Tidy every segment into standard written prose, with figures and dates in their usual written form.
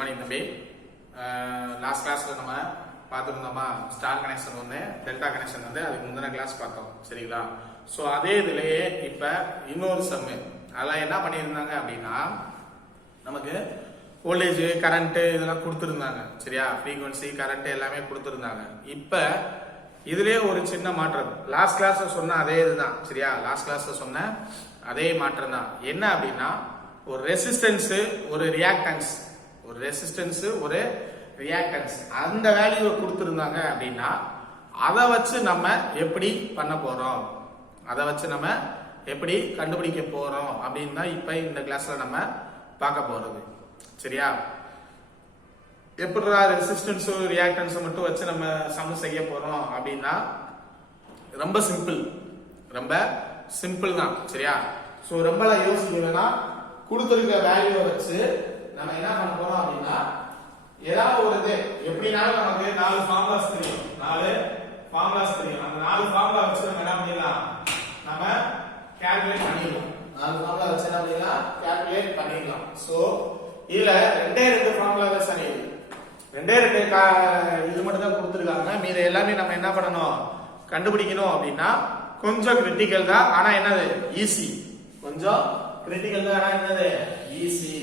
Morning தம்பி. Last கிளாஸ்ல நம்ம பார்த்துருந்தோமா, ஸ்டார் கனெக்ஷன் ஒன்று, டெல்டா கனெக்ஷன் வந்து அதுக்கு முந்தின கிளாஸ் பார்த்தோம், சரிங்களா? ஸோ அதே இதுலயே இப்போ இன்னொரு சம்மு அதெல்லாம் என்ன பண்ணியிருந்தாங்க அப்படின்னா, நமக்கு வோல்டேஜ் கரண்ட்டு இதெல்லாம் கொடுத்துருந்தாங்க, சரியா? ஃப்ரீக்வன்சி கரண்ட் எல்லாமே கொடுத்துருந்தாங்க. இப்போ இதுலயே ஒரு சின்ன மாற்றம். லாஸ்ட் கிளாஸ்ல சொன்ன அதே இதுதான், சரியா? லாஸ்ட் கிளாஸ்ல சொன்ன அதே மாற்றம் தான். என்ன அப்படின்னா, ஒரு ரெசிஸ்டன்ஸ் ஒரு ரியாக்டன்ஸ், ஒரு ரெசிஸ்டன்ஸ் ஒரு ரியாக்டன்ஸ் அந்த வேல்யூவை கொடுத்துருந்தாங்க அப்படின்னா, அதை வச்சு நம்ம எப்படி பண்ண போறோம், அதை வச்சு நம்ம எப்படி கண்டுபிடிக்க போறோம் அப்படின்னு தான் இப்ப இந்த கிளாஸ்ல நம்ம பார்க்க போறது, சரியா? எப்படிடா ரெசிஸ்டன்ஸும் ரியாக்டன்ஸும் மட்டும் வச்சு நம்ம சம் செய்ய போறோம் அப்படின்னா, ரொம்ப சிம்பிள் தான், சரியா? ஸோ ரொம்ப யோசிக்க வேணாம். கொடுத்துருக்க வேல்யூவை வச்சு நம்ம என்ன பண்ண போறோம் அப்படின்னா, ஏதாவது ஒரு இது எப்படினாலும் நமக்கு 4 ஃபார்முலாஸ் தெரியும், 4 ஃபார்முலாஸ் தெரியும். அந்த 4 ஃபார்முலா வச்சு நம்ம என்ன பண்ணிடலாம், நம்ம கால்குலேட் பண்ணிடலாம். 4 ஃபார்முலா வச்சு என்ன பண்ணிடலாம், கால்குலேட் பண்ணிடலாம். சோ இதுல 2 ஃபார்முலா தான் சரி, 2 இது மட்டும் தான் கொடுத்துருக்காங்க. மீத எல்லாமே நம்ம என்ன பண்ணணும், கண்டுபிடிக்கணும். அப்படின்னா கொஞ்சம் கிரிட்டிக்கல் தான், ஆனா என்னது ஈஸி. கொஞ்சம் கிரிட்டிக்கல் தான், ஆனா என்னது ஈஸி.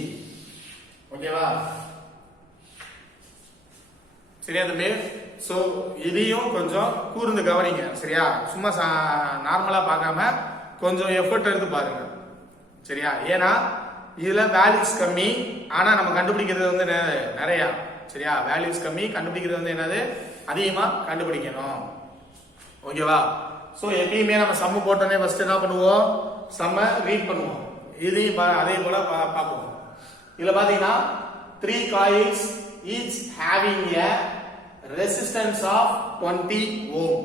ஓகேவா? சரியா தம்பி? சோ இதையும் கொஞ்சம் கூர்ந்து கவனிங்க, சரியா? சும்மா நார்மலா பார்க்காம கொஞ்சம் எஃபர்ட் எடுத்து பாருங்க, சரியா? ஏன்னா இதுல வேல்யூஸ் கம்மி, ஆனா நம்ம கண்டுபிடிக்கிறது வந்து நிறைய, சரியா? வேல்யூஸ் கம்மி, கண்டுபிடிக்கிறது வந்து என்னது அதிகமா கண்டுபிடிக்கணும். ஓகேவா? சோ எப்பயுமே நம்ம சம்மு போட்டோன்னே ஃபர்ஸ்ட் என்ன பண்ணுவோம், சம்ம ரீட் பண்ணுவோம். இதையும் அதே போல பார்ப்போம். இதுல பாத்தீங்கன்னா 3 coils each having a resistance of 20 ohm,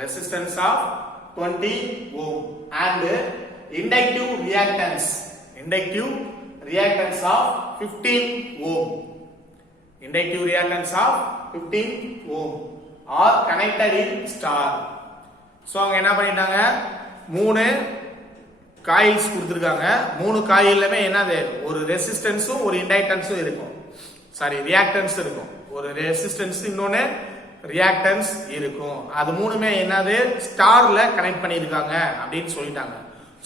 resistance of 20 ohm and inductive reactance of 15 ohm, inductive reactance of 15 ohm are connected in star. So அவங்க என்ன பண்ணிட்டாங்க, 3 காயில்ஸ் கொடுத்துருக்காங்க. 3 காயிலுமே என்னது, ஒரு ரெசிஸ்டன்ஸும் ஒரு இண்டக்டன்ஸும் இருக்கும், சாரி ரியாக்டன்ஸ் இருக்கும். ஒரு ரெசிஸ்டன்ஸ் இன்னொன்னு ரியாக்டன்ஸ் இருக்கும். அது மூணுமே என்னது ஸ்டார்ல கனெக்ட் பண்ணிருக்காங்க அப்படின்னு சொல்லிட்டாங்க.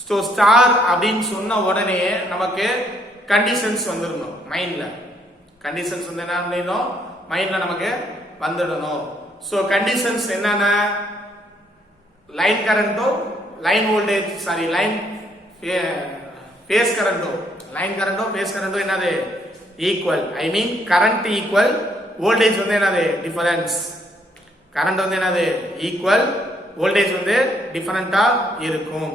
ஸோ ஸ்டார் அப்படின்னு சொன்ன உடனே நமக்கு கண்டிஷன்ஸ் வந்துடணும் மைண்ட்ல. கண்டிஷன்ஸ் வந்து என்ன பண்ணணும், மைண்ட்ல நமக்கு வந்துடணும். ஸோ கண்டிஷன்ஸ் என்னென்ன, லைன் கரண்டோ, line voltage, sorry line phase கரண்டோ, லைன் கரண்டோ பேஸ் கரண்டோ என்னது equal. I mean current equal, voltage வந்து என்னது டிஃபரன்ஸ். கரண்ட் வந்து என்னது ஈக்குவல், வோல்டேஜ் வந்து டிஃபரண்டா இருக்கும்.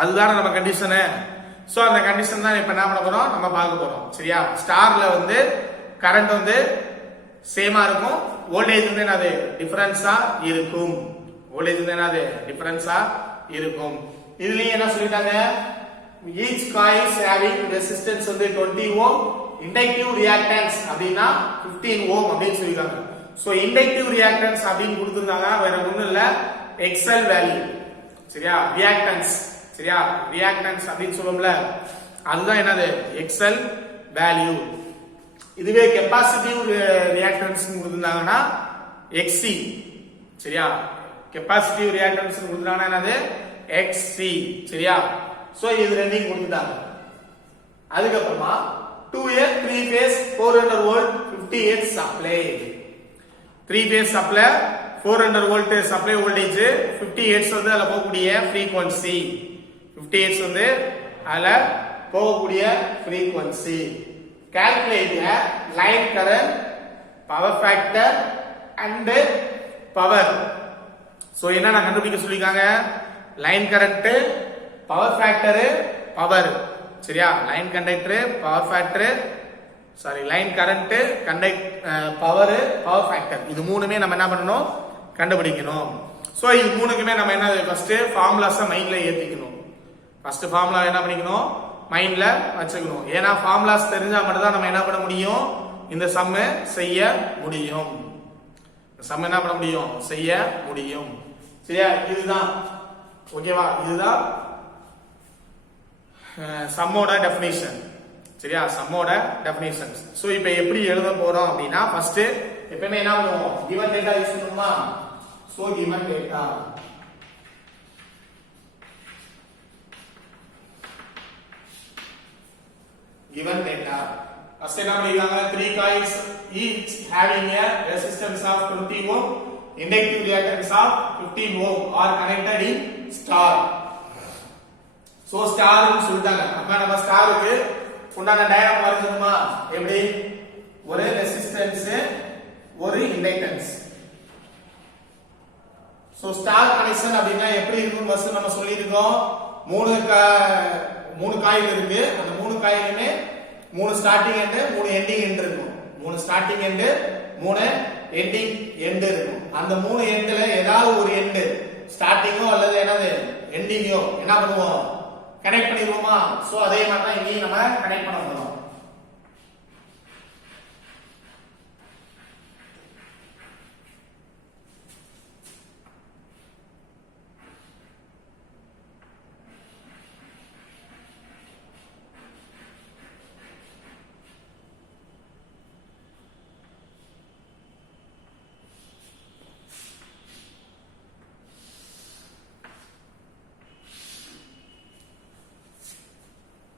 அதுதான் நம்ம கண்டிஷனு. சோ அந்த கண்டிஷன் தான் இப்ப என்ன பண்ண போறோம், நம்ம பார்க்க போறோம், சரியா? ஸ்டார்ல வந்து கரண்ட் வந்து சேமா இருக்கும், வோல்டேஜ் வந்து என்னது டிஃபரன்ஸா இருக்கும். வோல்டேஜ் வந்து என்னது டிஃபரன்ஸா இருக்கும். இதுலயும் என்ன சொல்லிட்டாங்க, each coil having resistance வந்து 20 ohm, inductive reactance அப்படினா 15 ohm அப்படின்னு சொல்லிருக்காங்க. சோ inductive reactance அப்படின்னு கொடுத்திருந்தாங்க, வேற ஒண்ணும் இல்ல XL வேல்யூ, சரியா? reactance, சரியா? reactance அப்படின்னு சொல்லுவோம்ல, அதுதான் என்னது XL வேல்யூ. இதுவே கெபாசிட்டிவ் ரியாக்டன்ஸ் கொடுத்திருந்தாங்கன்னா XC, சரியா? கெபாசிட்டிவ் ரியாக்டன்ஸ் கொடுத்திருந்தாங்கன்னா என்னது XC, சரியா? சோ இது ரெண்டையும் கொடுத்துட்டாங்க. அதுக்கப்புறமா 2A 3 phase 400 volt 50 Hz supply, 3 phase supply 400 volt supply voltage, 50 Hz வந்து அதுல போகக்கூடிய frequency, 50 Hz வந்து அதுல போகக்கூடிய frequency. calculate the line current, power factor and power. So என்ன கண்டுபிடிக்க சொல்லிருக்காங்க, line current, power factor, power, சரியா? Line conductor, power factor, sorry line current, power, power factor, இது மூணுமே நம்ம என்ன பண்ணணும், கண்டுபிடிக்கணும். சோ இது மூணுக்குமே நம்ம என்ன ஃபர்ஸ்ட் ஃபார்முலாஸ மைண்ட்ல ஏத்திக்கணும். ஃபர்ஸ்ட் ஃபார்முலா என்ன பண்ணிக்கணும், மைண்ட்ல வச்சுக்கணும். ஏன்னா ஃபார்முலாஸ் தெரிஞ்சா மட்டும் தான் நம்ம என்ன பண்ண முடியும், இந்த சம் செய்ய முடியும். சம் என்ன பண்ண முடியும், செய்ய முடியும், சரியா? இதுதான் ஓகேவா? இதுதான் சம்மோட டெஃபினிஷன், சரியா, சம்மோட டெஃபினிஷன்ஸ். சோ இப்போ எப்படி எழுத போறோம் அப்படின்னா ஃபர்ஸ்ட் எப்பவுமே என்ன பண்ணுவோம், கிவன் டேட்டா யூஸ் பண்ணுமா. சோ கிவன் டேட்டா first என்ன பண்ணிருக்காங்க, 3 coils each having a resistance of 20 ohm, inductive reactance of 15 ohm are connected in star. So ஸ்டார்னு சொல்லிட்டாங்க. அப்ப நம்ம ஸ்டாருக்கு உண்டான டயகிராம் வரையணுமா, எப்படி, ஒரு ரெசிஸ்டன்ஸ் ஒரு இண்டக்டன்ஸ். சோ ஸ்டார் கனெக்ஷன் அப்படினா எப்படி இருக்கும் ஃபர்ஸ்ட் நம்ம சொல்லிருக்கோம். மூணு காயில் இருக்கு. அந்த மூணு காயிலுமே 3 ஸ்டார்டிங் எண்ட் 3 எண்டிங் எண்ட் இருக்கும். 3 ஸ்டார்டிங் எண்ட் 3 எண்டிங் எண்ட் இருக்கும். அந்த 3 எண்ட்ல ஏதாவது ஒரு எண்ட் ஸ்டார்டிங்கோ அல்லது என்னது எண்டிங்கோ என்ன பண்ணுவோம், கனெக்ட் பண்ணிடுவோமா. சோ அதே மாதிரி தான் இங்கேயும் நம்ம கனெக்ட் பண்ண போறோம்.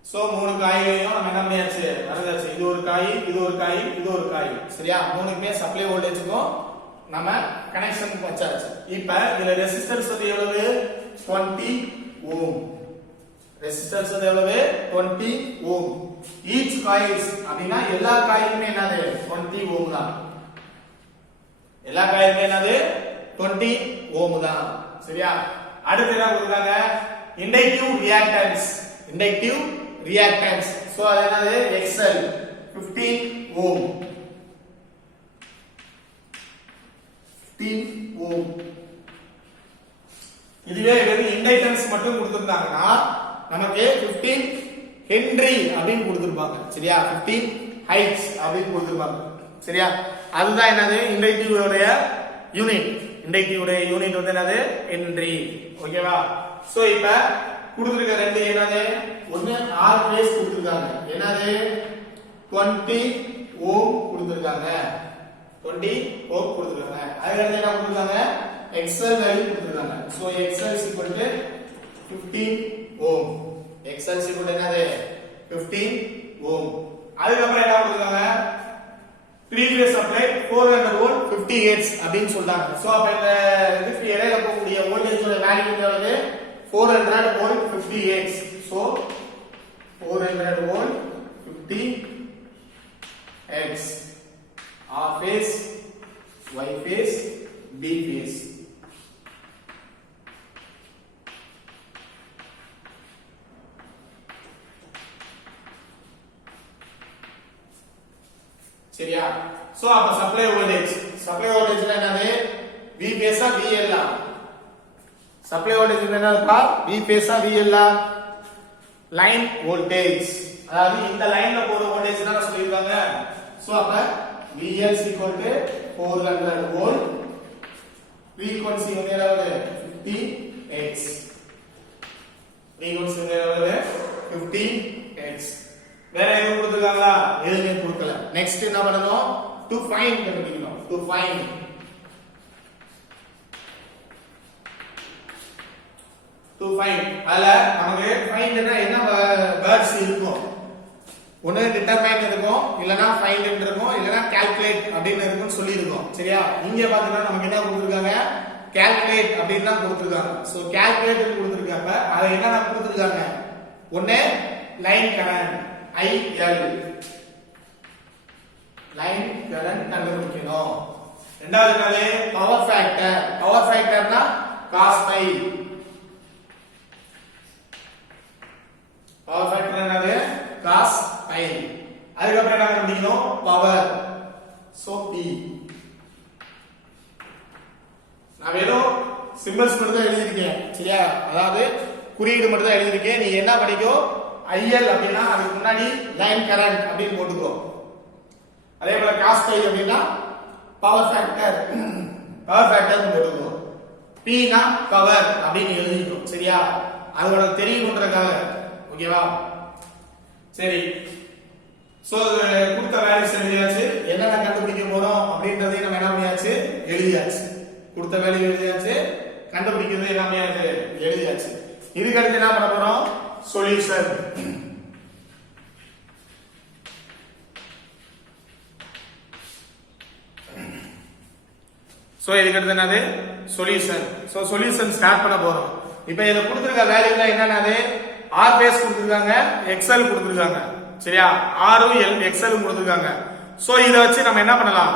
சோ மூணு காயிலையும் நம்ம என்ன பண்ணியாச்சு, வரதாச்சு. இது ஒரு காய், இது ஒரு காய், இது ஒரு காய். சரியா, மூணுக்குமே சப்ளை வோல்டேஜ்க்கும் நம்ம கனெக்ஷன் வச்சாச்சு. இப்போ இதுல ரெசிஸ்டன்ஸ் வந்து எவ்வளவு, 20 ஓம். ரெசிஸ்டன்ஸ் வந்து எவ்வளவு, 20 ஓம். ஈச் காயில்ஸ் அப்படினா எல்லா காயிலுமே என்னது 20 ஓம் தான். எல்லா காயிலுமே என்னது 20 ஓம் தான். சரியா, அடுத்து என்ன கொடுத்தாங்க, inductive reactance. Inductive reactance. So அது என்னது, XL 15 ohm. 15 ohm. இதுவே வெறும் இண்டக்டன்ஸ் மட்டும் கொடுத்திருந்தாங்கன்னா நமக்கு 15 ஹென்றி அப்படின்னு கொடுத்திருப்பாங்க. சரியா, 15 ஹைட்ஸ் அப்படின்னு கொடுத்திருப்பாங்க. சரியா, அதுதான் என்னது இண்டக்டிவ் உடைய யூனிட். இண்டக்டிவ் உடைய யூனிட் வந்து என்னது, ஹென்றி. ஓகேவா. சோ இப்போ கொடுத்திருக்க ரெண்டு என்னது, ஒன்னு R பேஸ் கொடுத்திருக்காங்க. என்னது 20 ஓம் கொடுத்திருக்காங்க. 20 ஓம் கொடுத்திருக்காங்க. அதுக்கு அடுத்து என்ன கொடுத்திருக்காங்க, XL வேல்யூ கொடுத்திருக்காங்க. சோ XL 15 ஓம். XL என்னது 15 ஓம். அதுக்கு அப்புறம் என்ன கொடுத்திருக்காங்க, 3 phase supply 400 volt 50 hertz அப்படினு சொல்றாங்க. சோ அப்ப இந்த இதுக்கு இடையில போகக்கூடிய வோல்டேஜோட வேல்யூ எவ்வளவு, 400 volt 50 hertz. So 400 volt 50 hertz. R phase, Y phase, B phase. சரியா. சோ அப்ப சப்ளை வோல்டேஜ் என்னது, V phase ஆ VL ஆ, சப்ளை வோல்டேஜ் என்னதுப்பா, V phase ஆ VL ஆ, லைன் வோல்டேஜ். அதாவது இந்த லைன்ல போற வோல்டேஜ் தான் சொல்லிருக்காங்க. சோ அப்ப VL 400 வோல்ட், frequency வந்து எவ்வளவு 50 Hz. frequency வந்து எவ்வளவு 50 Hz. வேற எதுவும் கொடுத்திருக்காங்களா, எதுவுமே கொடுக்கல. நெக்ஸ்ட் என்ன பண்ணணும், to find கண்டுபிடிக்கணும். to find அதுல நமக்கு ஃபைண்ட்னா என்ன வேர்ட்ஸ் இருக்கும், ஒன்னு டிட்டர்மைன் இருக்கும், இல்லனா ஃபைண்ட் இருக்கும், இல்லனா கால்குலேட் அப்படின்னு இருக்கும்னு சொல்லி இருக்கோம். சரியா, இங்க பாத்தீங்கன்னா நமக்கு என்ன கொடுத்திருக்காங்க, கால்குலேட் அப்படின்னு தான் கொடுத்திருக்காங்க. சோ கால்குலேட் கொடுத்திருக்காங்க. அது என்னன்னா கொடுத்திருக்காங்க, ஒன்னு line current IL, line current கண்டுபிடிக்கணும். ரெண்டாவது என்னது, பவர் ஃபேக்டர்னா cos phi. பவர் ஃபேக்டர் என்னது, cos phi. அதுக்கு அப்புறம் என்ன கண்டுபிடிக்கணும், பவர். So P. நான் வெறும் சிம்பல்ஸ் மட்டும் தான் எழுதிருக்கேன். சரியா, அதாவது குறியீடு மட்டும் தான் எழுதிருக்கேன். நீ என்ன படிக்கோ, IL அப்படின்னா அதுக்கு முன்னாடி லைன் கரண்ட் அப்படின்னு போட்டுக்கோ. அதே போல cos phi அப்படின்னா பவர் ஃபேக்டர் போட்டுக்கோ. P னா பவர் அப்படின்னு எழுதிக்கோ. சரியா, அது உனக்கு தெரியணும்ன்றதுக்காக. ஓகேவா. சரி, சோ கொடுத்த வேல்யூஸ் எழுதியாச்சு. என்னென்ன கண்டுபிடிக்க போறோம் அப்படின்றதையும் நம்ம என்ன பண்ணியாச்சு, எழுதியாச்சு. கொடுத்த வேல்யூ எழுதியாச்சு, கண்டுபிடிக்கிறது என்ன பண்ணியாச்சு, எழுதியாச்சு. இதுக்கு அடுத்து என்ன பண்ண போறோம், சொல்யூஷன். சோ இதுக்கு அடுத்து என்னது, சொல்யூஷன். சோ சொல்யூஷன் ஸ்டார்ட் பண்ண போறோம். இப்போ இத கொடுத்திருக்க வேல்யூல என்னன்னது, ஆர் பேஸ் கொடுத்திருக்காங்க, எக்ஸ்எல் கொடுத்திருக்காங்க. சரியா, ஆரும் எக்ஸ்எல் கொடுத்திருக்காங்க. சோ இத வச்சு நம்ம என்ன பண்ணலாம்,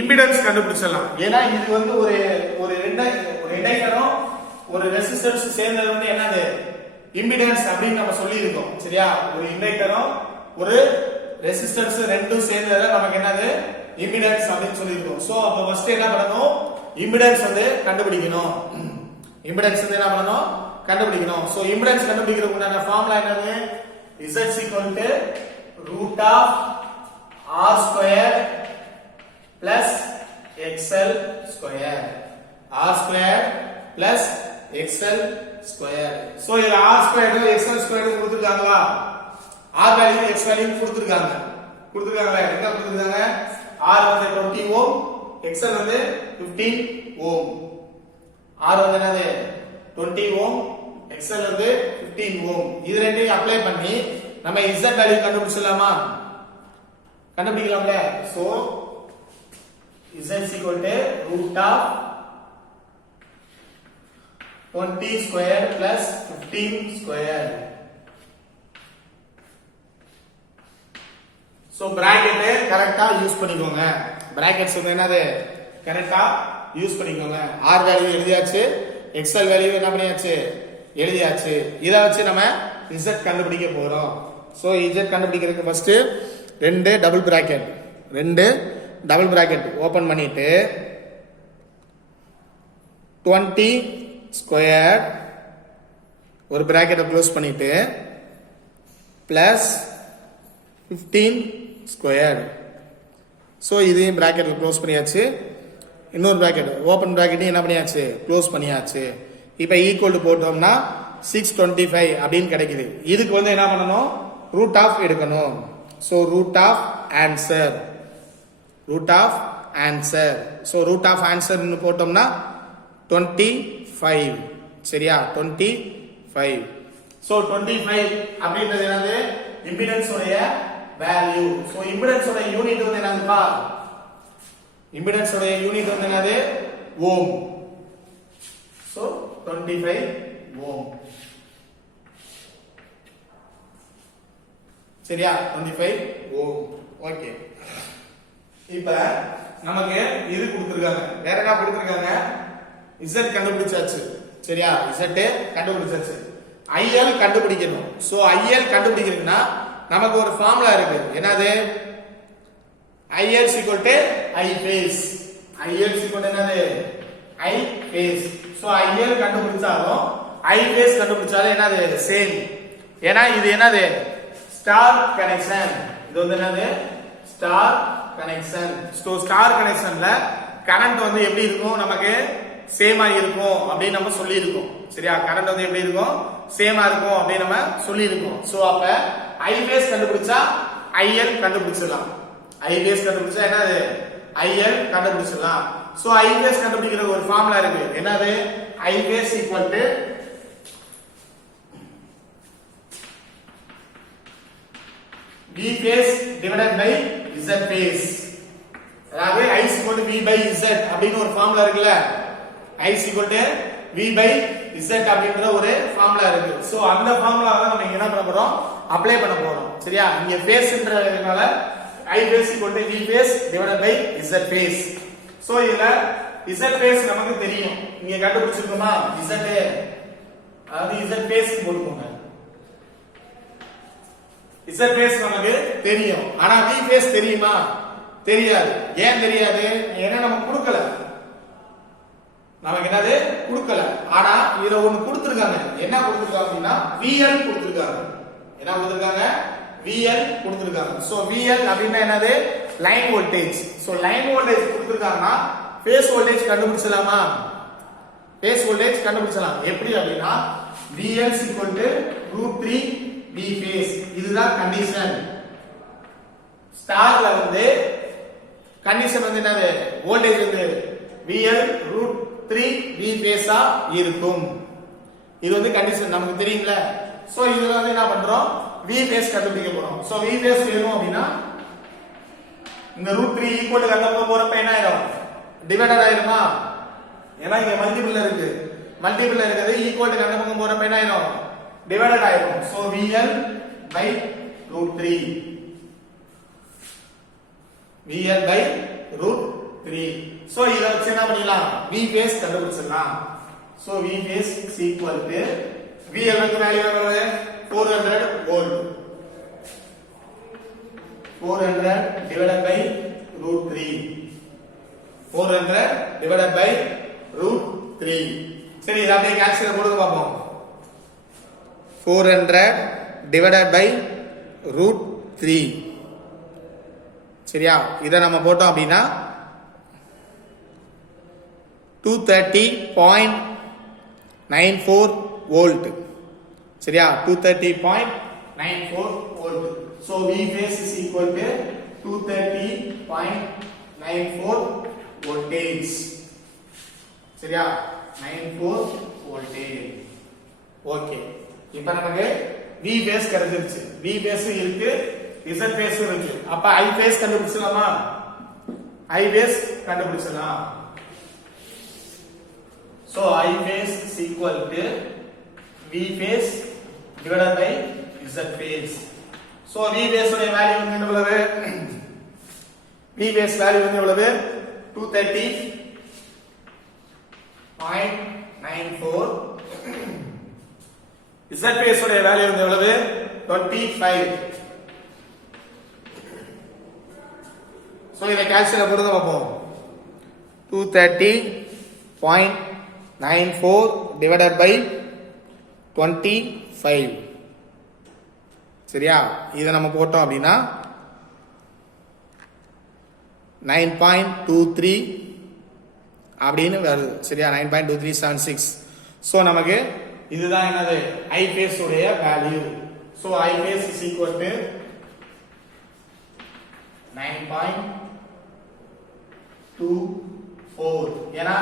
இம்பிடன்ஸ் கண்டுபிடிச்சிடலாம். ஏன்னா இது வந்து ஒரு இண்டக்டரும் ஒரு ரெசிஸ்டன்ஸ் சேர்ந்தது வந்து என்னது, இம்பிடன்ஸ் அப்படின்னு நம்ம சொல்லி இருக்கோம். சரியா, ஒரு இண்டக்டரும் ஒரு ரெசிஸ்டன்ஸ் ரெண்டும் சேர்ந்தது நமக்கு என்னது, இம்பிடன்ஸ் அப்படின்னு சொல்லி இருக்கோம். சோ அப்ப ஃபர்ஸ்ட் என்ன பண்ணணும், இம்பிடன்ஸ் வந்து கண்டுபிடிக்கணும். இம்பிடன்ஸ் வந்து என்ன பண்ணணும், கண்டுபிடிக்கணும். சோ இம்பிடன்ஸ் கண்டுபிடிக்கிறதுக்கு உண்டான ஃபார்முலா என்னது, Z root of R square plus XL square. R square plus XL square. So இதுல R square XL square கொடுத்திருக்காங்களா, R value X value கொடுத்திருக்காங்க. என்ன கொடுத்திருக்காங்க, R வந்து 20 ohm, XL வந்து 15 ohm. R வந்து என்னது 20 ohm, XL வந்து 15 ohm. இது ரெண்டையும் அப்ளை பண்ணி நம்ம Z வேல்யூ கண்டுபிடிச்சலாமா, கண்டுபிடிக்கலாம்ல. So Z root of 20 square plus 15 square. So bracket கரெக்ட்டா யூஸ் பண்ணிக்கோங்க. பிராக்கெட்ஸ் வந்து என்னது, கரெக்ட்டா யூஸ் பண்ணிக்கோங்க. R வேல்யூ எழுதியாச்சு, XL வேல்யூ என்ன பண்ணியாச்சு, எழுதியாச்சு. இத வச்சு நம்ம Z கண்டுபிடிக்க போறோம். சோ Z கண்டுபிடிக்கிறதுக்கு ஃபர்ஸ்ட் ரெண்டு டபுள் பிராக்கெட் ஓபன் பண்ணிட்டு 20 ஸ்கொயர் ஒரு பிராக்கெட்டை க்ளோஸ் பண்ணிட்டு பிளஸ் 15 ஸ்கொயர். சோ இதையும் பிராக்கெட்ல க்ளோஸ் பண்ணியாச்சு. இன்னொரு பிராக்கெட் ஓபன் பிராக்கெட்டையும் என்ன பண்ணியாச்சு, க்ளோஸ் பண்ணியாச்சு. இப்ப ஈக்குவல் போட்டோம்னா 625 அப்படின்னு கிடைக்குது. இதுக்கு வந்து என்ன பண்ணணும், ரூட் ஆஃப் எடுக்கணும். So root of answer. So root of answer போட்டோம்னா 25. சரியா, 25. சோ 25 அப்படின்றது என்னது, இம்பிடன்ஸ் உடைய வேல்யூ. சோ இம்பிடன்ஸ் உடைய யூனிட் வந்து என்னதுப்பா, இம்பிடன்ஸ் உடைய யூனிட் வந்து என்னது, ஓம். சோ 25 ஓம். சரியா, 25 ஓம். ஓகே, இப்ப நமக்கு இது கொடுத்திருக்காங்க, வேற என்ன கொடுத்திருக்காங்க, Z கண்டுபிடிச்சாச்சு. சரியா, Z கண்டுபிடிச்சாச்சு. IL கண்டுபிடிக்கணும். சோ IL கண்டுபிடிக்கிறதுனா நமக்கு ஒரு ஃபார்முலா இருக்கு, என்னது, IL I phase. IL என்னது, I phase. So IL கண்டுபிடிச்சாலும் I phase கண்டுபிடிச்சாலும் என்னது, சேம். ஏனா இது என்னது, ஸ்டார் கனெக்ஷன். இது வந்து என்னது, ஸ்டார் கனெக்ஷன். சோ ஸ்டார் கனெக்ஷன்ல கரண்ட் வந்து எப்படி இருக்கும், நமக்கு சேமா இருக்கும் அப்படின்னு நம்ம சொல்லி இருக்கோம். சரியா, கரண்ட் வந்து எப்படி இருக்கும், சேமா இருக்கும் அப்படின்னு நம்ம சொல்லி இருக்கோம். சோ அப்ப I phase கண்டுபிடிச்சா IL கண்டுபிடிச்சிடலாம். I phase கண்டுபிடிச்சா என்னது, IL கண்டுபிடிச்சிடலாம். சோ I phase கண்டுபிடிக்கிற ஒரு ஃபார்முலா இருக்கு, என்னது, I phase V phase divided by Z phase. அதாவது I V by Z அப்படின்னு ஒரு ஃபார்முலா இருக்குல்ல, I V by Z அப்படிங்கற ஒரு ஃபார்முலா இருக்கு. சோ அந்த ஃபார்முலாவை நம்ம என்ன பண்ண போறோம், அப்ளை பண்ண போறோம். சரியா, இங்க ஃபேஸ்ன்றதுனால I phase V phase divided by Z phase. So இதுல Z phase நமக்கு தெரியும், இங்க கண்டுபிடிச்சிருக்கோமா, Z அதாவது Z phase போடுவோங்க. Z phase நமக்கு தெரியும், ஆனா V phase தெரியுமா, தெரியாது. ஏன் தெரியாது, ஏன்னா நம்ம கொடுக்கல, நமக்கு என்னது கொடுக்கல. ஆனா இதுல ஒன்னு கொடுத்திருக்காங்க, என்ன கொடுத்திருக்காங்க அப்படின்னா VL கொடுத்திருக்காங்க. என்ன கொடுத்திருக்காங்க, VL கொடுத்திருக்காங்க. சோ VL அப்படின்னா என்னது, line voltage. So line voltage கொடுத்திருக்காங்கன்னா ஃபேஸ் வோல்டேஜ் கண்டுபிடிச்சலாமா, ஃபேஸ் வோல்டேஜ் கண்டுபிடிச்சலாம். எப்படி அப்படின்னா VL √3 V phase. இதுதான் கண்டிஷன். ஸ்டார்ல வந்து கண்டிஷன் வந்து என்னது வோல்டேஜ் வந்து VL√3 V பேஸா இருக்கும். இது வந்து கண்டிஷன் நமக்கு தெரியும்ல. சோ இதுல வந்து என்ன பண்றோம் V பேஸ் கண்டுபிடிக்க போறோம். சோ V பேஸ் வேணும் அப்படினா இந்த √3 ஈக்குவல் கண்டுபிடிக்க போறப்ப என்ன ஆயிடும் டிவைடட் ஆயிருமா? ஏன்னா இங்க மல்டிபிள்ல இருக்கு. மல்டிபிள்ல இருக்குது ஈக்குவல் கண்டுபிடிக்க போறப்ப என்ன ஆயிடும் டிவைடட் ஆயிடும். So VL/√3 VL/√3. சோ இத வச்சு என்ன பண்ணிடலாம் V பேஸ் கண்டுபிடிச்சிடலாம். So V base is equal to VL க்கு வேல்யூ எவ்வளவு 400 volt. 400 divided by √3. 400 divided by √3. சரி இத அப்படியே கால்குலேட் போடுங்க பாப்போம். 400 divided by √3. சரியா? இத நம்ம போட்டோம் அப்படினா 230.94 வோல்ட். சரியா? 230.94 volt. So V phase is equal to 230.94 voltage. சரியா? 94 voltage. ஓகே. இப்போ நமக்கு V phase கிடைச்சிருச்சு. V phase இருக்கு, Z phase இருக்கு. அப்ப I phase கண்டுபிடிச்சலாமா? I phase கண்டுபிடிச்சலாம். So I phase is equal to V phase divided by Z phase. So V phase உடைய value வந்து எவ்வளவு? V phase வேல்யூ வந்து எவ்வளவு? 230.94. Z phase உடைய வேல்யூ வந்து எவ்வளவு? 25. So இத கால்குலேட் போடுங்க பாப்போம். 230.94 divided by 25. சரியா? இத நம்ம போட்டோம் அப்படினா 9.23 அப்படினு வருது. சரியா? 9.2376. சோ நமக்கு இதுதான் என்னது I phase உடைய value. So I phase is equal to 9.24. ஏனா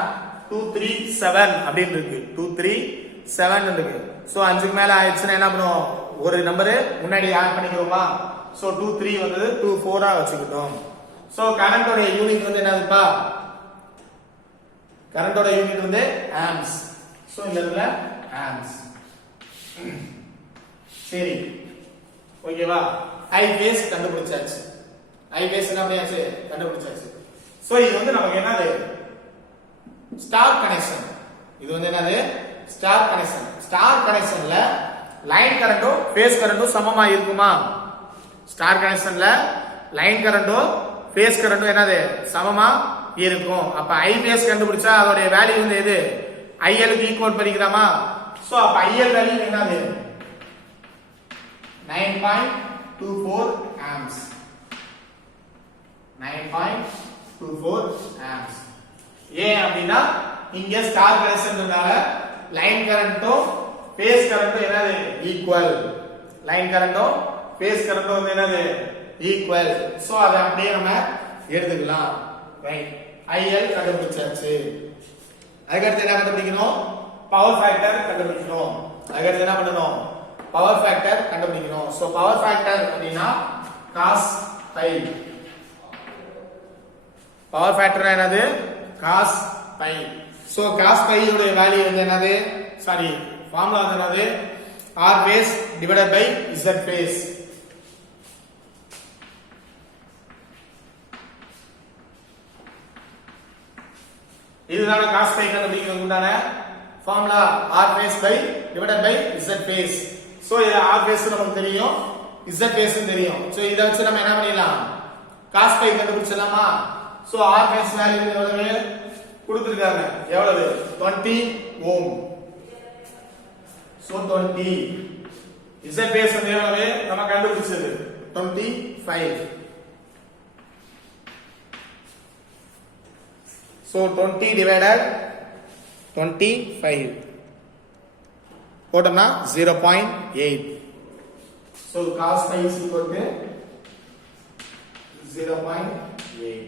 237 அப்படினு இருக்கு. 237 இருக்கு. சோ 5க்கு மேல ஆயிடுச்சுனா என்ன பண்ணுவோம்? ஒரு நம்பர் முன்னாடி ஆட் பண்ணிக்கிறோமா? சோ 23 வந்து 24 ஆ வச்சுக்கிட்டோம். சோ கரண்டோட யூனிட் வந்து என்னதுப்பா? கரண்டோட யூனிட் வந்து ஆம்ப்ஸ். சோ இந்த இடத்துல ஆம்ப்ஸ். சரி. ஓகேவா? I phase கண்டுபிடிச்சாச்சு. I phase என்ன பண்ணியாச்சு? கண்டுபிடிச்சாச்சு. சோ இது வந்து நமக்கு என்னது? Star connection. இது வந்து என்னது? Star connection. ஸ்டார் கனெக்ஷன்ல லைன் கரண்டும் ஃபேஸ் கரண்டும் சமமா இருக்குமா? ஸ்டார் கனெக்ஷன்ல லைன் கரண்டும் ஃபேஸ் கரண்டும் என்னது? சமமா இருக்கும். அப்ப I phase கண்டுபிடிச்சா அதோட வேல்யூ வந்து எது? IL க்கு ஈக்குவல் பண்ணிக்கலாமா? சோ அப்ப IL வேல்யூ என்னது? 9.24 amps. 9.24 amps. ஏன் அப்படினா இங்க ஸ்டார் கனெக்ஷன்னால லைன் கரண்டும் ஃபேஸ் கரண்டும் என்னது? ஈக்குவல். லைன் கரண்டும் ஃபேஸ் கரண்டும் வந்து என்னது? ஈக்குவல். சோ அத அப்படியே நம்ம எடுத்துக்கலாம். ரைட். IL கண்டுபிடிச்சாச்சு. அதுக்கு அடுத்து என்ன கண்டுபிடிக்கணும்? பவர் ஃபேக்டர் கண்டுபிடிக்கணும். அதுக்கு அடுத்து என்ன பண்ணனும்? பவர் ஃபேக்டர் கண்டுபிடிக்கணும். சோ பவர் ஃபேக்டர் அப்படினா cos pi. பவர் ஃபேக்டர் என்னது? cos pi. So cos pi உடைய வேல்யூ வந்து என்னது? சாரி, ஃபார்முலா வந்து என்னது? R phase divided by Z phase. இதுதான் cos pi கண்டுபிடிக்கிறதுக்கு உண்டான formula. R phase by divided by Z phase. So இது R phase நமக்கு தெரியும், Z phase தெரியும். சோ இத வச்சு நம்ம என்ன பண்ணிடலாம்? cos pi கண்டுபிடிச்சலாமா? சோ R phase வேல்யூ எவ்வளவு கொடுத்திருக்காங்க? எவ்வளவு? 20 ஓம். சோ 20. Z phase வந்து எவ்வளவு நம்ம கண்டுபிடிச்சது? 25. So 20 divided 25 போட்டோம்னா 0.8. So cos pi is equal to 0.8.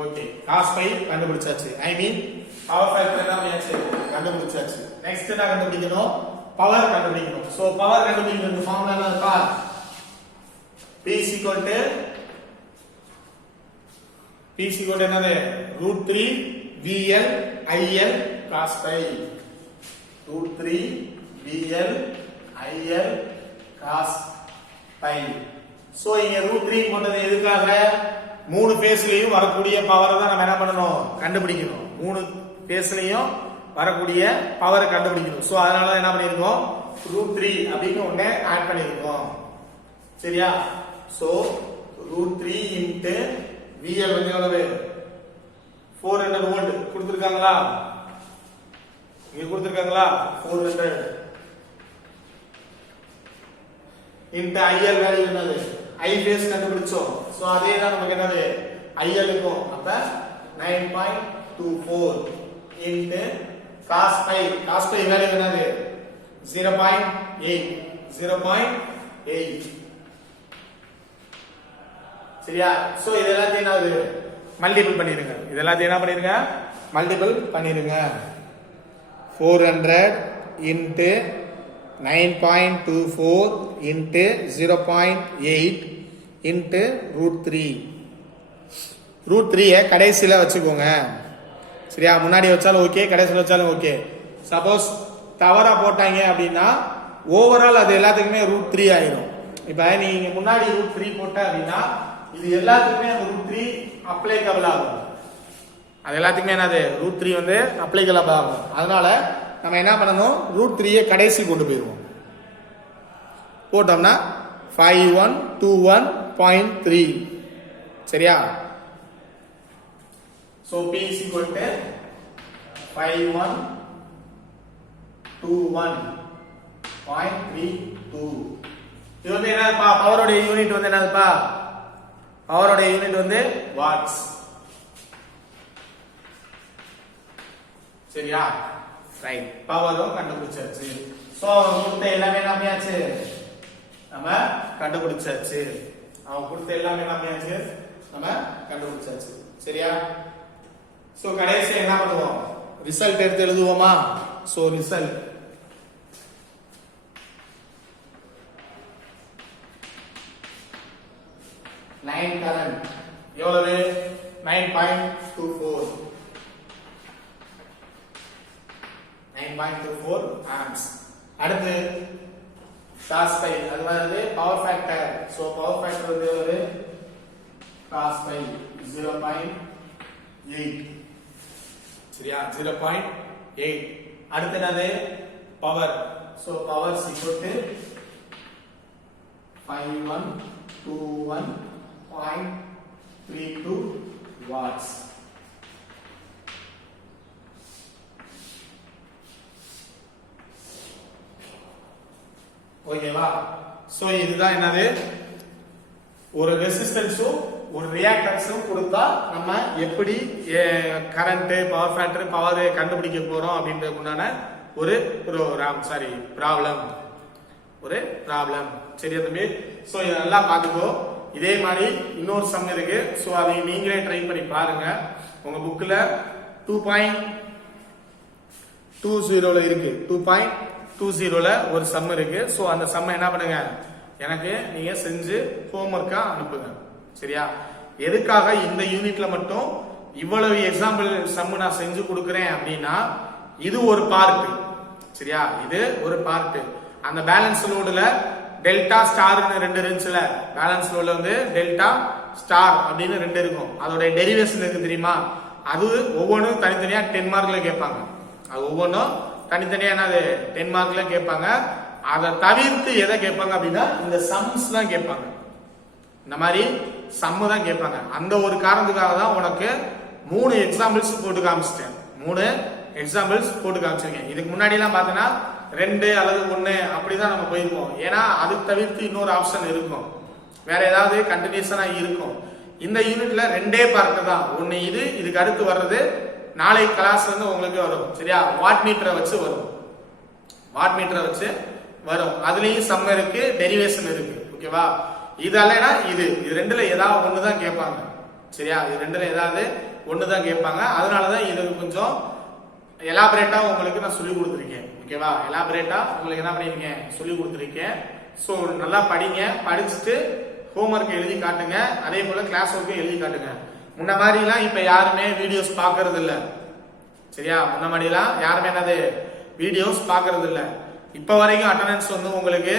Okay cos phi கண்டுபிடிச்சாச்சு. ஐ மீன் பவர் ஃபேக்டர் எல்லாம் கண்டுபிடிச்சாச்சு. நெக்ஸ்ட் என்ன கண்டுபிடிக்கணும்? பவர் கண்டுபிடிக்கணும். சோ பவர் கண்டுபிடிக்கிறது ஃபார்முலா என்ன இருக்கா? P is equal to என்னது? √3 VL IL cos phi. √3 VL IL cos phi. So இங்க √3 போட்டது எதுக்காக? மூணு பேஸ்லயும் வரக்கூடிய பவரை தான் நம்ம என்ன பண்ணணும்? கண்டுபிடிக்கணும். மூணு பேஸ்லயும் வரக்கூடிய பவரை கண்டுபிடிக்கணும். சோ அதனால தான் என்ன பண்ணிருக்கோம்? √3 அப்படின்னு ஒண்ணே ஆட் பண்ணிருக்கோம். சரியா? சோ √3 into VL வந்து எவ்வளவு? 400 வோல்ட் கொடுத்திருக்காங்களா? இங்க கொடுத்திருக்காங்களா? 400 into IL வேல்யூ என்னது? I பேஸ் கண்டுபிடிச்சோம். சோ அதே தான் நமக்கு என்னது? IL இருக்கும். அப்ப 9.24 into cos phi. cos phi value என்னது? 0.8. 0.8. சரியா? சோ இதெல்லாம் என்னது? மல்டிபிள் பண்ணிருங்க. இதெல்லாம் என்ன பண்ணிருங்க? மல்டிபிள் பண்ணிருங்க. 400 into 9.24 into 0.8 into √3. √3 கடைசியில வச்சுக்கோங்க. சரியா? முன்னாடி வச்சாலும் ஓகே, கடைசியில வச்சாலும் ஓகே. சப்போஸ் தவறா போட்டாங்க அப்படின்னா ஓவரால் அது எல்லாத்துக்குமே √3 ஆயிடும். இப்ப நீங்க முன்னாடி √3 போட்ட அப்படின்னா இது எல்லாத்துக்குமே √3 அப்ளைகபிள் ஆகும். அது எல்லாத்துக்குமே என்னது? √3 வந்து அப்ளைகபிள் ஆகும். அதனால நம்ம என்ன பண்ணணும்? √3 கடைசி கொண்டு போயிருவோம். போட்டோம்னா 5121.3. சரியா? So P is equal to 5121.32. இது வந்து என்னப்பா? பவரோட யூனிட் வந்து என்னதுப்பா? பவரோட யூனிட் வந்து வாட்ஸ். சரியா? ரைட். பவரும் கண்டுபிடிச்சாச்சு. சோ அவன் கொடுத்த எல்லாமே நம்பியாச்சு, நம்ம கண்டுபிடிச்சாச்சு. அவன் கொடுத்த எல்லாமே நம்பியாச்சு, நம்ம கண்டுபிடிச்சாச்சு. சரியா? சோ கடைசி என்ன பண்ணுவோம்? ரிசல்ட் எடுத்து எழுதுவோமா? சோ ரிசல்ட் லைன் கரண்ட் எவ்வளவு? 9.24 ஆம்ப்ஸ். அடுத்து cos phi, அது வந்து power factor. So power factor வந்து ஒரு cos phi 0.8. சரியா? 0.8. அடுத்து என்னது? பவர். So power equal to 5121.32 watts. ஓகேவா? சோ இதுதான் என்னது? ஒரு ரெசிஸ்டன்ஸும் ஒரு ரியாக்டன்ஸும் கொடுத்தா நம்ம எப்படி கரண்ட், பவர் ஃபேக்டர், பவர் கண்டுபிடிக்க போறோம் அப்படின்றதுக்குண்டான ஒரு ப்ராப்ளம். சரியா தம்பி? சோ இதெல்லாம் பார்த்துக்கோ. இதே மாதிரி இன்னொரு சம் இருக்கு. சோ அதை நீங்களே ட்ரை பண்ணி பாருங்க. உங்க புக்ல 2.20 இருக்கு. 2.20 ஒரு சம் இருக்கு. சோ அந்த சம் என்ன பண்ணுங்க? எனக்கு நீங்க செஞ்சு ஹோம்வொர்க்கா அனுப்புங்க. சரியா? எதுக்காக இந்த யூனிட்ல மட்டும் இவ்வளவு எக்ஸாம்பிள் சம் நான் செஞ்சு கொடுக்கிறேன் அப்படின்னா இது ஒரு பார்ட். சரியா? இது ஒரு பார்ட். அந்த பேலன்ஸ் லோடுல டெல்டா ஸ்டார்னு ரெண்டு இருந்துச்சுல, பேலன்ஸ் லோடுல வந்து டெல்டா ஸ்டார் அப்படின்னு ரெண்டு இருக்கும். அதோட டெரிவேஷன் இருக்கு தெரியுமா? அது ஒவ்வொன்றும் தனித்தனியா 10 மார்க்ல கேட்பாங்க. அது ஒவ்வொன்றும் தனித்தனியா என்னது 10 மார்க்ல கேட்பாங்க. அதை தவிர்த்து எதை கேட்பாங்க அப்படின்னா இந்த சம்ஸ் தான் கேட்பாங்க. இந்த மாதிரி சம்மு தான் கேட்பாங்க. அந்த ஒரு காரணத்துக்காக தான் உனக்கு 3 எக்ஸாம்பிள்ஸ் போட்டு காமிச்சிட்டேன். 3 எக்ஸாம்பிள்ஸ் போட்டு காமிச்சிருக்கேன். இதுக்கு முன்னாடி எல்லாம் பாத்தீங்கன்னா 2 அல்லது 1 அப்படிதான் நம்ம போயிருக்கோம். ஏன்னா அதுக்கு தவிர்த்து இன்னொரு ஆப்ஷன் இருக்கும், வேற ஏதாவது கண்டினியூஸனா இருக்கும். இந்த யூனிட்ல 2 பார்ட் தான். ஒன்னு இது, இதுக்கு அடுத்து வர்றது நாளை கிளாஸ் வந்து உங்களுக்கு வரும். சரியா? வாட் மீட்டரை வச்சு வரும். வாட் மீட்டரை வச்சு வரும். அதுலயும் சம் இருக்கு, டெரிவேஷன் இருக்கு. ஓகேவா? இது அல்லனா இது ரெண்டுல ஏதாவது ஒன்று தான் கேட்பாங்க. சரியா, இது ரெண்டுல ஏதாவது ஒன்று தான் கேட்பாங்க. அதனாலதான் இது கொஞ்சம் எலாபரேட்டா உங்களுக்கு நான் சொல்லி கொடுத்துருக்கேன். ஓகேவா, எலாபரேட்டா உங்களுக்கு என்ன பண்ணிருக்கேன், சொல்லி கொடுத்துருக்கேன். ஸோ நல்லா படிங்க, படிச்சுட்டு ஹோம்ஒர்க் எழுதி காட்டுங்க. அதே போல கிளாஸ் ஒர்க்கும் எழுதி காட்டுங்க. முன்ன மாதிரிலாம் இப்ப யாருமே வீடியோஸ் பாக்குறது இல்ல. சரியா, முன்ன மாதிரிலாம் யாருமே என்னது வீடியோஸ் பாக்குறது இல்ல. இப்ப வரைக்கும் அட்டெண்டன்ஸ் வந்து உங்களுக்கு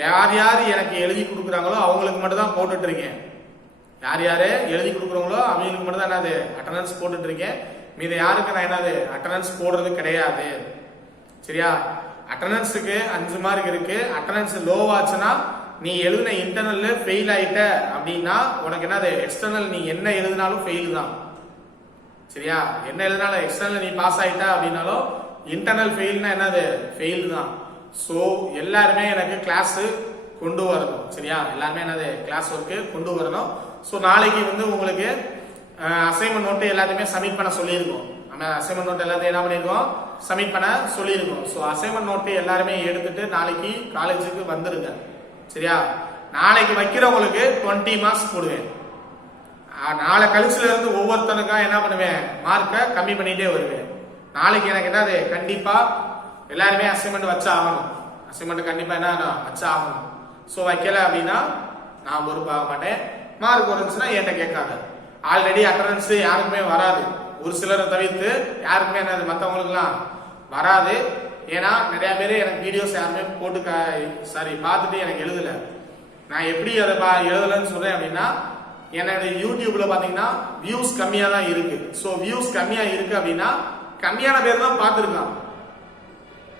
யார் யார் எனக்கு எழுதி கொடுக்குறாங்களோ அவங்களுக்கு மட்டும் தான் போட்டுட்டு இருக்கேன். யார் யாரு எழுதி கொடுக்குறவங்களோ அவங்களுக்கு மட்டும் தான் என்னது அட்டெண்டன்ஸ் போட்டுட்டு இருக்கேன். மீது யாருக்கு நான் என்னது அட்டெண்டன்ஸ் போடுறது கிடையாது. சரியா, அட்டெண்டன்ஸுக்கு 5 மார்க் இருக்கு. அட்டெண்டன்ஸ் லோவாச்சுன்னா நீ எழுதின இன்டர்னல் ஃபெயில் ஆயிட்ட அப்படின்னா உனக்கு என்னது எக்ஸ்டர்னல் நீ என்ன எழுதினாலும் ஃபெயில் தான். சரியா, என்ன எழுதினாலும் எக்ஸ்டர்னல் நீ பாஸ் ஆயிட்ட அப்படின்னாலும் இன்டர்னல் ஃபெயில்னா என்னது ஃபெயில் தான். ஸோ எல்லாருமே எனக்கு கிளாஸ் கொண்டு வரணும். சரியா, எல்லாருமே என்னது கிளாஸ் ஒர்க்கு கொண்டு வரணும். ஸோ நாளைக்கு வந்து உங்களுக்கு அசைன்மெண்ட் நோட்டு எல்லாத்தையுமே சப்மிட் பண்ண சொல்லியிருக்கோம். நம்ம அசைன்மெண்ட் நோட்டு எல்லாத்தையும் என்ன பண்ணிருக்கோம், சப்மிட் பண்ண சொல்லியிருக்கோம். ஸோ அசைன்மெண்ட் நோட்டு எல்லாருமே எடுத்துட்டு நாளைக்கு காலேஜுக்கு வந்துருங்க. சரியா, நாளைக்கு வைக்கிறவங்களுக்கு 20 மார்க்ஸ் போடுவேன். நாளை கழிச்சுல இருந்து ஒவ்வொருத்தனுக்கா என்ன பண்ணுவேன், மார்க்கை கம்மி பண்ணிட்டே வருவேன். நாளைக்கு எனக்கு என்னது கண்டிப்பா எல்லாருமே அசைன்மெண்ட் வச்சா ஆகணும். அசைன்மெண்ட் கண்டிப்பா என்ன வச்சா ஆகணும். ஸோ வைக்கல அப்படின்னா நான் பொறுப்பாக மாட்டேன். மார்க் குறைஞ்சுன்னா என்கிட்ட கேட்காது. ஆல்ரெடி அட்டெண்டன்ஸ் யாருக்குமே வராது, ஒரு சிலரை தவிர்த்து யாருக்குமே என்னது மற்றவங்களுக்குலாம் வராது. ஏன்னா நிறைய பேர் எனக்கு வீடியோஸ் யாருமே போட்டு பார்த்துட்டு எனக்கு எழுதல. நான் எப்படி அதை எழுதலன்னு சொல்றேன் அப்படின்னா, என்னோட யூடியூப்ல பாத்தீங்கன்னா வியூஸ் கம்மியா தான் இருக்கு. ஸோ வியூஸ் கம்மியா இருக்கு அப்படின்னா கம்மியான பேர் தான் பார்த்துருக்கான்.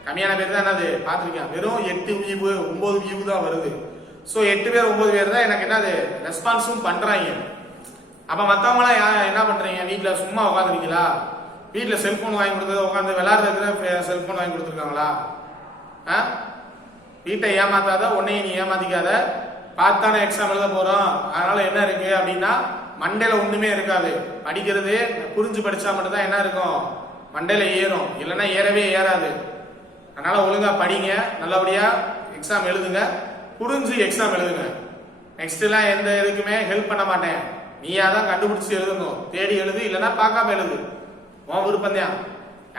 கம்மியான பேர் தான் என்னது பார்த்துருக்கான். வெறும் 8 வியூ 9 வியூ தான் வருது. ஸோ 8 பேர் 9 பேர் தான் எனக்கு என்னது ரெஸ்பான்ஸும் பண்றாங்க. அப்ப மத்தவங்களாம் என்ன பண்றீங்க, வீட்டுல சும்மா உட்காந்துருக்கீங்களா, வீட்டுல செல்போன் வாங்கி கொடுத்தது உட்காந்து விளையாடுறதுக்கு செல்போன் வாங்கி கொடுத்துருக்காங்களா? வீட்டை ஏமாத்தாத, உன்னையும் நீ ஏமாத்திக்காத. பார்த்தானே எக்ஸாம் எழுத போறோம், அதனால என்ன இருக்கு அப்படின்னா மண்டையில ஒண்ணுமே இருக்காது. படிக்கிறது புரிஞ்சு படிச்சா மட்டும்தான் என்ன இருக்கும், மண்டையில ஏறும், இல்லைன்னா ஏறவே ஏறாது. அதனால ஒழுங்கா படிங்க, நல்லபடியா எக்ஸாம் எழுதுங்க, புரிஞ்சு எக்ஸாம் எழுதுங்க. நெக்ஸ்ட் எல்லாம் எந்த இதுக்குமே ஹெல்ப் பண்ண மாட்டேன். நீயா தான் கண்டுபிடிச்சு எழுதணும். தேடி எழுது, இல்லைன்னா பார்க்காம எழுது, உன் விருப்பம் தான்.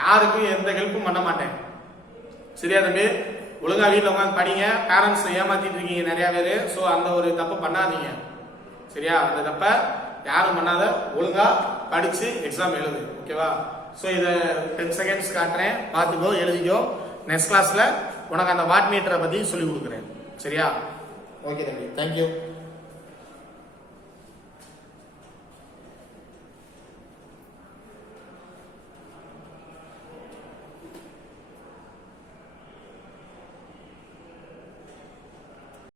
யாருக்கும் எந்த ஹெல்ப்பும் பண்ண மாட்டேன். சரியா தம்பி, ஒழுங்கா வீட்டில் உட்காந்து படிங்க. பேரண்ட்ஸ் ஏமாத்திட்டு இருக்கீங்க நிறைய பேரு. ஸோ அந்த ஒரு தப்பை பண்ணாதீங்க. சரியா, அந்த தப்பை யாரும் பண்ணாத, ஒழுங்கா படிச்சு எக்ஸாம் எழுது. ஓகேவா? ஸோ இதை 10 செகண்ட்ஸ் காட்டுறேன், பார்த்துக்கோ, எழுதிக்கோ. நெக்ஸ்ட் கிளாஸ்ல உனக்கு அந்த வாட் மீட்டரை பத்தி சொல்லி கொடுக்குறேன். சரியா? ஓகே தம்பி, தேங்க்யூ.